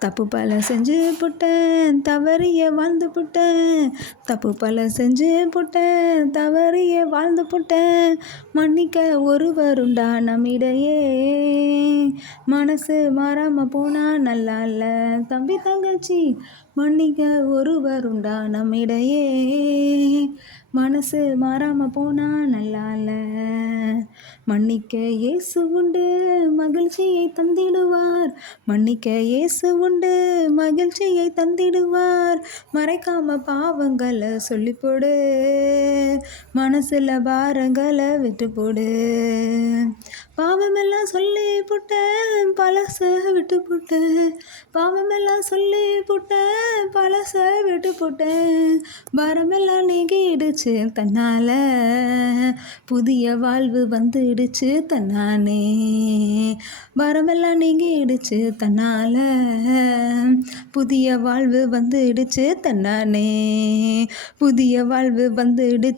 தப்பு பல செஞ்சு புட்டேன் தவறிய வாழ்ந்து புட்டேன். தப்பு பல செஞ்சு புட்டேன் தவறிய வாழ்ந்து புட்டேன். மன்னிக்க ஒருவருண்டா நம்மிடையே, மனசு மாறாம போனா நல்லா இல்ல. தம்பி தங்கச்சி மன்னிக்க ஒருவருண்டா நம்மிடையே, மனசு மாறாம போனா நல்லா இல்ல. மன்னிக்க இயேசு உண்டு மகிழ்ச்சியை தந்திடுவார். மன்னிக்க இயேசு உண்டு மகிழ்ச்சியை தந்திடுவார். மறைக்காம பாவங்களை சொல்லி போடு, மனசுல பாரங்களை விட்டு போடு. பாவமெல்லாம் சொல்லி புட்டேன் பழச விட்டு போட்டேன். பாவமெல்லாம் சொல்லி புட்டேன் பழச விட்டு போட்டேன். பாரமெல்லாம் நீங்கிடுச்சு தன்னால, புதிய வாழ்வு வந்துடுச்சு தன்னானே. பாரமெல்லாம் நீங்கிடுச்சு தன்னால, புதிய வாழ்வு வந்துடுச்சு தன்னானே. புதிய வாழ்வு வந்துடுச்சு.